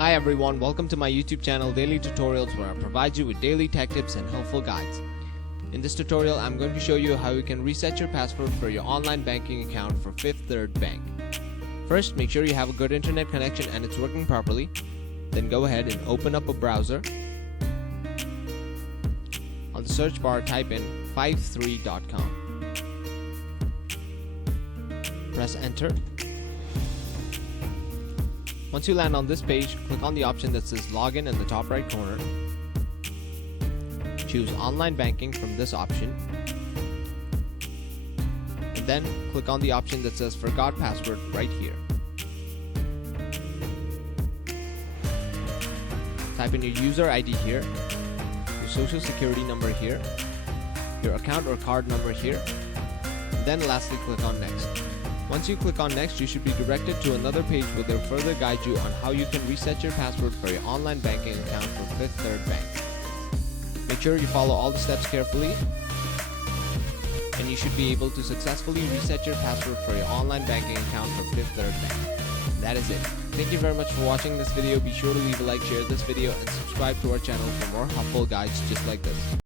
Hi everyone, welcome to my YouTube channel Daily Tutorials, where I provide you with daily tech tips and helpful guides. In this tutorial, I'm going to show you how you can reset your password for your online banking account for Fifth Third Bank. First, make sure you have a good internet connection and it's working properly. Then go ahead and open up a browser. On the search bar, type in 53.com. Press enter. Once you land on this page, click on the option that says Login in the top right corner. Choose Online Banking from this option. And then click on the option that says Forgot Password right here. Type in your user ID here, your social security number here, your account or card number here, and then lastly click on Next. Once you click on Next, you should be directed to another page where they'll further guide you on how you can reset your password for your online banking account for Fifth Third Bank. Make sure you follow all the steps carefully, and you should be able to successfully reset your password for your online banking account for Fifth Third Bank. That is it. Thank you very much for watching this video. Be sure to leave a like, share this video, and subscribe to our channel for more helpful guides just like this.